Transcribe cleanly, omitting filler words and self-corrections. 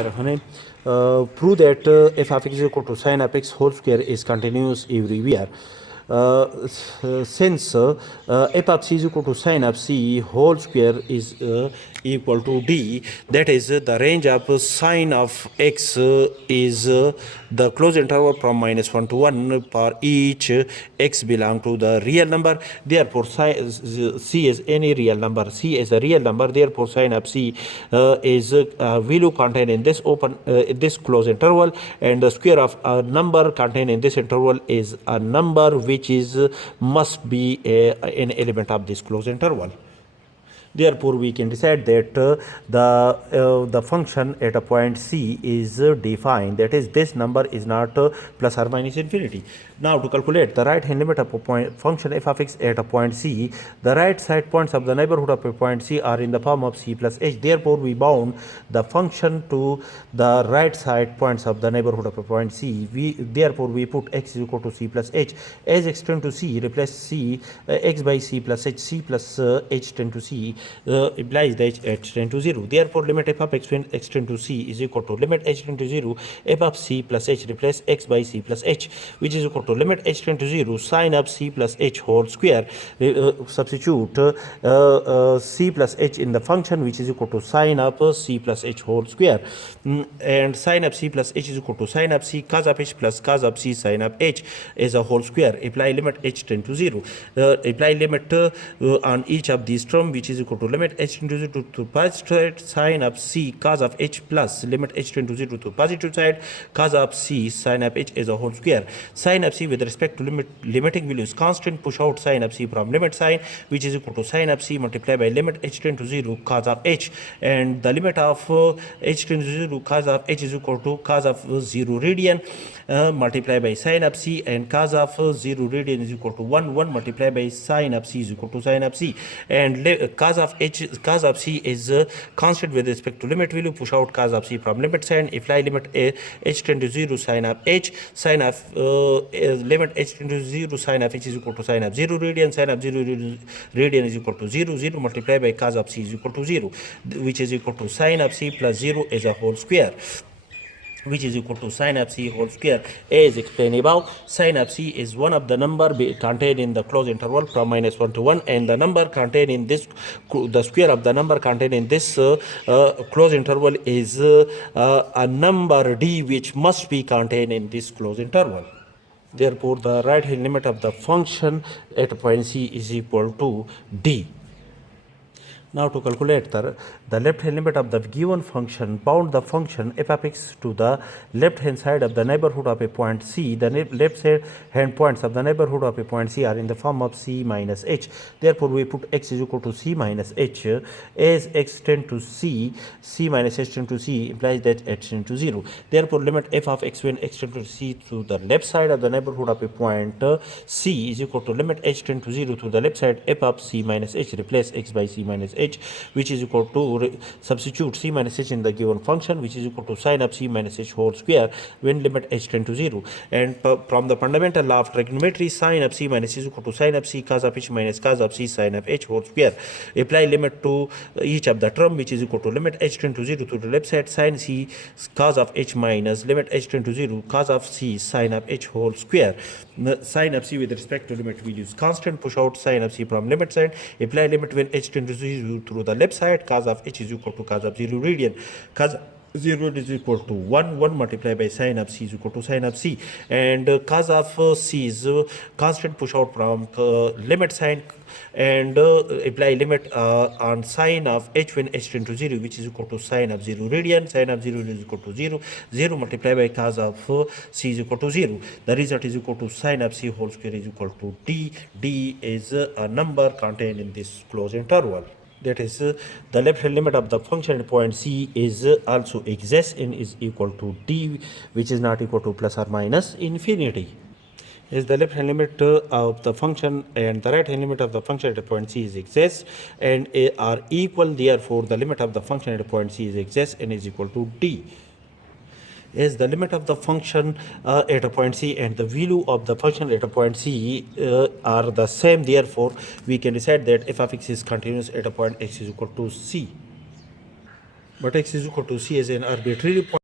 Prove that f of x is equal to sin of x whole square is continuous everywhere. Since f of c is equal to sin of c whole square is equal to d, that is the range of sin of x is the closed interval from -1 to 1 for each x belong to the real number. Therefore c is any real number. C is a real number. Therefore sin of c is value contained in this this closed interval, and the square of a number contained in this interval is a number which is must be an element of this closed interval. Therefore, we can decide that the function at a point c is defined. That is, this number is not plus or minus infinity. Now, to calculate the right hand limit of a function f of x at a point c, the right side points of the neighborhood of a point c are in the form of c plus h. Therefore, we bound the function to the right side points of the neighborhood of a point c. Therefore, we put x is equal to c plus h. As x tend to c, replace c x by c plus h. C plus h tend to c implies that h tend to 0. Therefore, limit f of x when x tend to c is equal to limit h tend to 0 f of c plus h, replace x by c plus h, which is equal to limit h tend to 0 sin of c plus h whole square. Substitute c plus h in the function, which is equal to sin of c plus h whole square. And sin of c plus h is equal to sin of c cos of h plus cos of c sin of h as a whole square. Apply limit h tend to 0. Apply limit on each of these terms, which is equal to limit h tend to 0 to positive side sin of c cos of h plus limit h tend to 0 to positive side cos of c sin of h as a whole square. Sin of c with respect to limiting value is constant. Push out sin of c from limit sign, which is equal to sin of c multiplied by limit h tend to 0 cos of h, and the limit of h tend to 0 cos of h is equal to cos of 0 radian multiplied by sin of c, and cos of 0 radian is equal to 1 multiplied by sin of c is equal to sin of c, and cos of c is constant with respect to limit value. Push out cos of c from limit sign. Apply limit h tend to 0 sin of h, sin of limit h tend to 0 sin of h is equal to sin of 0 radian, sin of 0 radian is equal to 0 multiplied by cos of c is equal to 0, which is equal to sin of c plus 0 as a whole square, which is equal to sin of c whole square. As explained above, sin of c is one of the number contained in the closed interval from -1 to 1, and the number contained in this, the square of the number contained in this closed interval is a number d which must be contained in this closed interval. Therefore, the right hand limit of the function at point c is equal to d. Now, to calculate the left hand limit of the given function, bound the function f of x to the left hand side of the neighborhood of a point c. The left hand points of the neighborhood of a point c are in the form of c minus h. Therefore, we put x is equal to c minus h. As x tend to c, c minus h tend to c implies that h tend to 0. Therefore, limit f of x when x tend to c to the left side of the neighborhood of a point c is equal to limit h tend to 0 to the left side f of c minus h, replace x by c minus h, which is equal to substitute c minus h in the given function, which is equal to sin of c minus h whole square when limit h tend to 0. And from the fundamental law of trigonometry, sin of c minus is equal to sin of c cos of h minus cos of c sin of h whole square. Apply limit to each of the term, which is equal to limit h tend to 0 to the left side sin c cos of h minus limit h tend to 0 cos of c sin of h whole square. Sin of c with respect to limit value is constant. Push out sin of c from limit side. Apply limit when h tend to 0 through the left side. Cos of h is equal to cos of 0 radian. Cos 0 is equal to 1 multiplied by sin of c is equal to sin of c, and cos of c is constant. Push out from limit sign and apply limit on sin of h when h tend to 0, which is equal to sin of 0 radian. Sin of 0 is equal to 0 multiplied by cos of c is equal to 0. The result is equal to sin of c whole square is equal to d. D is a number contained in this closed interval. That is, the left hand limit of the function at point c is also exists and is equal to d, which is not equal to plus or minus infinity. Is the left hand limit of the function and the right hand limit of the function at a point c is exists and are equal. Therefore, the limit of the function at a point c is exists and is equal to d. Is the limit of the function at a point c and the value of the function at a point c are the same. Therefore, we can decide that f of x is continuous at a point x is equal to c. but x is equal to c as an arbitrary point.